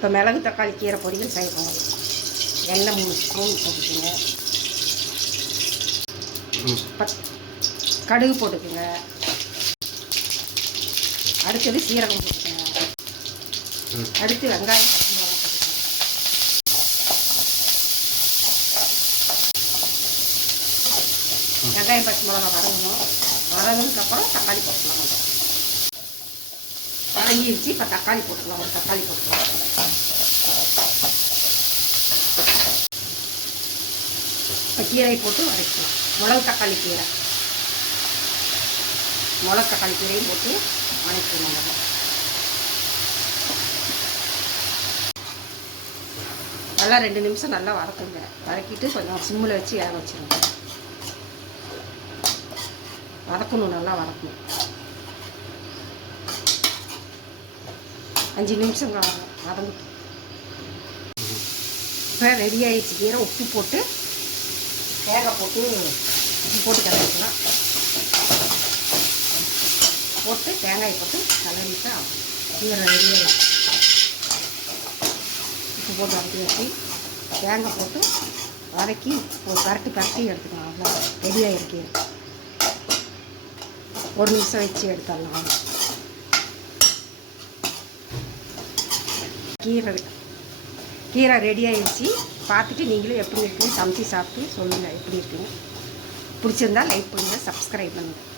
இப்போ மிளகு தக்காளி கீரை பொரியல் செய்வோம். எண்ணெய் 3 ஸ்பூன் போட்டுக்குங்க. கடுகு போட்டுக்குங்க. அடுத்தது சீரகம் போட்டுக்கோங்க. அடுத்து வெங்காயம் பச்சை மிளகாய் போட்டுக்கோங்க. வெங்காயம் பச்சை மிளகாய் வதங்கணும். வதங்கினதுக்கப்புறம் தக்காளி போட்டுக்கலாம். வதங்கிடுச்சு. இப்போ தக்காளி போட்டுக்கலாம். ஒரு தக்காளி போட்டுக்கலாம். இப்போ கீரை போட்டு வதக்கலாம். மிளகு தக்காளி கீரை, மிளகு தக்காளி கீரையும் போட்டு வதக்கணும். நல்லா 2 நிமிஷம் நல்லா வதக்குங்க. வதக்கிட்டு கொஞ்சம் சிம்மில் வச்சு வேக வச்சுருங்க. வதக்கணும், நல்லா வதக்கணும். 5 நிமிஷம் வதங்கும். இப்போ ரெடி ஆகிடுச்சு கீரை. உப்பு போட்டு தேங்காய் போட்டு உப்பு போட்டு கிளறிக்கலாம். போட்டு தேங்காய் போட்டு கிளறிட்டா கீரை ரெடி ஆகிடுச்சு. உப்பு போட்டு வதக்கி வச்சு தேங்காய் போட்டு வதக்கி ஒரு கரட்டி எடுத்துக்கலாம். அவ்வளோ ரெடி ஆகிருக்கு. 1 நிமிஷம் வச்சு எடுத்துடலாம். கீரை ரெடி ஆகிடுச்சு. பார்த்துட்டு நீங்களும் எப்படி இருக்குன்னு சமைச்சி சாப்பிட்டு சொல்லுங்கள் எப்படி இருக்குன்னு. பிடிச்சிருந்தா லைக் பண்ணுங்கள், சப்ஸ்கிரைப் பண்ணுங்கள்.